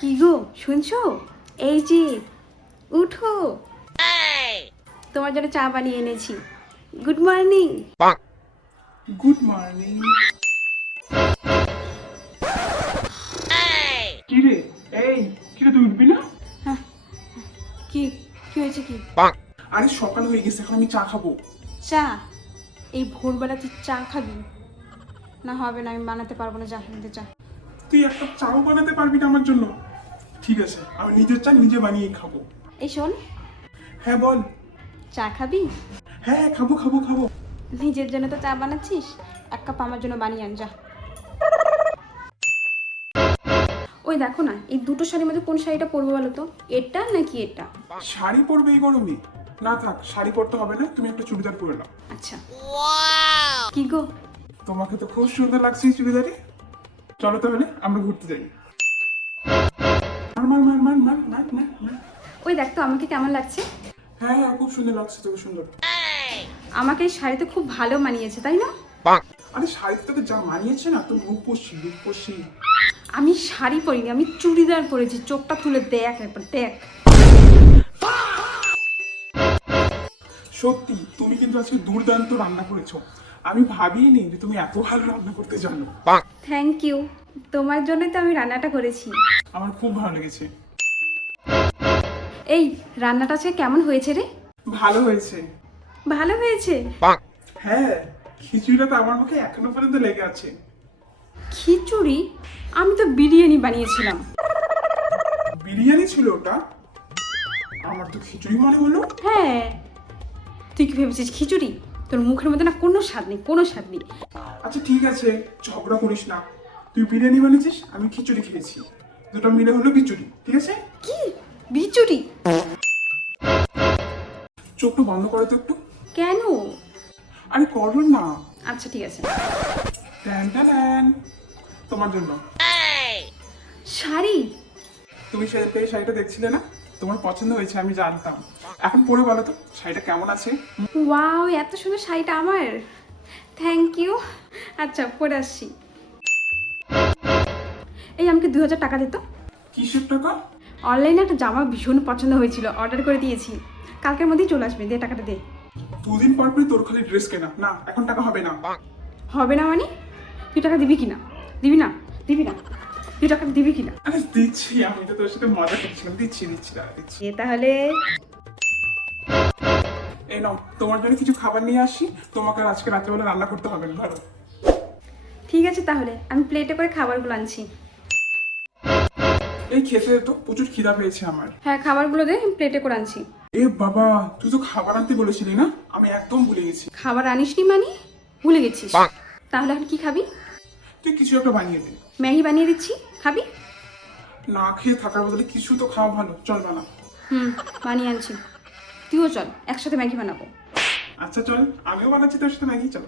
কি গো শুনছো? এই যে উঠো, তোমার জন্য চা বানিয়ে এনেছি। Good morning. Good morning. কিরে কিরে তুই উঠবি না? কি কি হয়েছে কি? আরে সকাল হয়ে গেছে, এখন আমি চা খাবো। চা? এই ভোরবেলা তুই চা খাবি? না হবে না, আমি বানাতে পারবো না, যা নিতে চা। তুই একটা চাও বানাতে পারবি না আমার জন্য? ঠিক আছে, আমি নিজের চা নিজে বানিয়ে খাবো। এই শোন, হ্যাঁ বল। চা খাবি? হ্যাঁ খাবো খাবো খাবো। নিজের জন্য তো চা বানাচ্ছিস, এক কাপ আমার জন্য বানিয়ে আন যা। ওই দেখো না, এই দুটো শাড়ির মধ্যে কোন শাড়িটা পরবো বলো তো? এটা নাকি এটা? শাড়ি পরবে এই গরমে? না থাক, শাড়ি পরতে হবে না, তুমি একটা চুড়িদার পরে নাও। আচ্ছা। কি গো? তোমাকে তো খুব সুন্দর লাগছে এই চুড়িদারে। চলো তাহলে আমরা ঘুরতে যাই। মার মার মার মার মার মার মার মার। ওই দেখ তো আমাকে কেমন লাগছে। হ্যাঁ হ্যাঁ, খুব সুন্দর লাগছে, তোকে সুন্দর। আমাকে এই শাড়িতে খুব ভালো মানিয়েছে, তাই না? আরে শাড়িতে তোকে যা মানিয়েছে না, তোর রূপসী রূপসী। আমি শাড়ি পরিনি, আমি চুড়িদার পরেছি। চোখটা তুলে দেখ একবার, দেখ। সত্যি তুমি কিন্তু আজকে দুর্দান্ত রান্না করেছো। আমি ভাবিনি যে তুমি এত ভালো রান্না করতে জানো। থ্যাংক ইউ, তোমার জন্যই তো আমি রান্নাটা করেছি। আমার খুব ভালো লেগেছে। এই রান্নাটা আজকে কেমন হয়েছে রে? ভালো হয়েছে। ভালো হয়েছে? হ্যাঁ, খিচুড়িটা তো আমার মুখে এখনো পর্যন্ত লেগে আছে। খিচুড়ি? আমি তো বিরিয়ানি বানিয়েছিলাম। বিরিয়ানি ছিল ওটা? আমার তো খিচুড়ি মনে হলো। হ্যাঁ, তুই কি ভেবেছিস খিচুড়ি? তোর মুখের মধ্যে না কোনো স্বাদ নেই, কোনো স্বাদ নেই। আচ্ছা ঠিক আছে, ঝগড়া করিস না। তুই বিরিয়ানি বানিয়েছিস, আমি খিচুড়ি খেয়েছি, দুটো মিলে হলো খিচুড়ি, ঠিক আছে? কি বিচুড়ি? চোখটা বন্ধ করো তো একটু। কেন? আরে করো না। আচ্ছা ঠিক আছে। ট্যান ট্যান, তোমার জন্য শাড়ি? তুমি সেদিন শাড়িটা দেখছিলে না? তোমার পছন্দ হয়েছে আমি জানতাম। এখন পরে বলো তো শাড়িটা কেমন আছে? ওয়াও, এত সুন্দর শাড়িটা আমার। Thank you. আচ্ছা পরে আসছি। এই আমাকে 2000 টাকা দিত। কিসের টাকা? অনলাইনে একটা জামা ভীষণ পছন্দ হয়েছিল, অর্ডার করে দিয়েছি। কালকের মধ্যেই চলে আসবে, দে টাকাটা দে। দুদিন পর পরে তোর খালি ড্রেস কেনা, না এখন টাকা হবে না। হবে না মানে? তুই টাকা দিবি কিনা? দিবি না? দিবি না? তুই টাকা দিবি কিনা? আরে দিচ্ছি, আমি তো তোর সাথে মজা করছিলাম। দিচ্ছি দিচ্ছি দাঁড়া দিচ্ছি। এ তাহলে এই নাও, তোমার জন্য কিছু খাবার নিয়ে আসি। তোমাকে আর আজকে রাত্রেবেলা রান্না করতে হবে না, ধরো। ঠিক আছে, তাহলে আমি প্লেটে করে খাবারগুলো আনছি। এই খেতে তো প্রচুর খিদা পেয়েছে আমার। হ্যাঁ খাবারগুলো দে, আমি প্লেটে করে আনছি। এ বাবা, তুই তো খাবার আনতে বলেছিলি না? আমি একদম ভুলে গেছি। খাবার আনিসনি মানে? ভুলে গেছিস? তাহলে এখন কি খাবি? তুই কিছু একটা বানিয়ে দে। ম্যাগি বানিয়ে দিচ্ছি, খাবি? না খেয়ে থাকার বদলে কিছু তো খাওয়া ভালো, চল বানা। বানিয়ে আনছি, তুইও চল একসাথে ম্যাগি বানাবো। আচ্ছা চল, আমিও বানাচ্ছি তোর সাথে ম্যাগি, চল।